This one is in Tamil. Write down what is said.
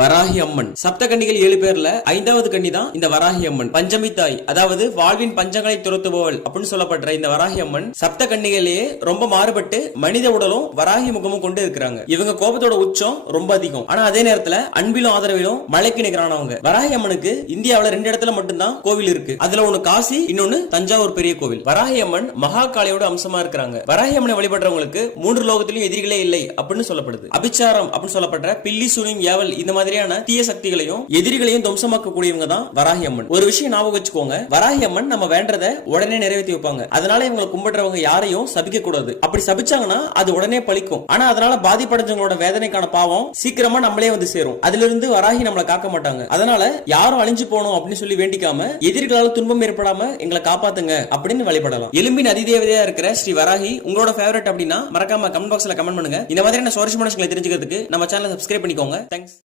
வராகி அம்மன் சப்த கன்னிகள் 7 பேர்ல 5வது கன்னி தான் இந்த வராகி அம்மன். பஞ்சமி தாய், அதாவது வாழ்வின் பஞ்சங்களை துரத்துபவள் அப்படின்னு சொல்லப்படுற இந்த வராகி அம்மன் சப்த கன்னிகளே ரொம்ப மாறுபட்டு மனித உடலும் வராகி முகமும் கொண்டு இருக்கிறாங்க. இவங்க கோபத்தோட உச்சம் ரொம்ப அதிகம், ஆனா அதே நேரத்துல அன்பிலும் ஆதரவிலும் மலைக்கு நிகரானவங்க. வராகி அம்மனுக்கு இந்தியாவில 2 இடத்துல மட்டும்தான் கோவில் இருக்கு. அதுல ஒண்ணு காசி, இன்னொன்னு தஞ்சாவூர் பெரிய கோவில். வராகி அம்மன் மகா காளியோட அம்சமா இருக்கிறாங்க. வராகி அம்மனை வழிபடுறவங்களுக்கு 3 லோகத்திலும் எதிரிகளே இல்லை அப்படின்னு சொல்லப்படுது. அபிச்சாரம் அப்படின்னு சொல்லப்படுற பில்லி, சூனியம், ஏவல் இந்த மாதிரியான தீய சக்திகளையும் எதிரிகளையும் துவம்சமாக்க கூடியவங்க தான் வராகி அம்மன். ஒரு விஷயம் ஞாபகம் வச்சுக்கோங்க, வராகி அம்மன் நம்ம வேண்டறத உடனே நிறைவேற்றி வைப்பாங்க. அதனால இவங்களை கும்பிடுறவங்க யாரையும் சபிக்க கூடாது. அப்படி சபிச்சாங்கன்னா அது உடனே பலிக்கும். ஆனா அதனால பாதிப்படைஞ்சவங்களோட வேதனைக்கான பாவம் சீக்கிரமா நம்மளே வந்து சேரும். அதுல இருந்து வராகி நம்மளை காக்க மாட்டாங்க. அதனால யாரும் அழிஞ்சு போகணும் அப்படின்னு சொல்லி வேண்டிக்காம எதிரிகளால துன்பம் ஏற்படாம எங்களை காப்பாத்துங்க அப்படின்னு வழிபடலாம். எலும்பின் அதிதேவதையா இருக்கிற ஸ்ரீ வராகி உங்களோட ஃபேவரட் அப்படின்னா மறக்காம கமெண்ட் பாக்ஸ்ல கமெண்ட் பண்ணுங்க. இந்த மாதிரியான சுவாரஸ்யமான விஷயங்களை தெரிஞ்சுக்கிறதுக்கு நம்ம சேனலை சப்ஸ்கிரைப் பண்ணிக்கோங்க. தேங்க்ஸ்.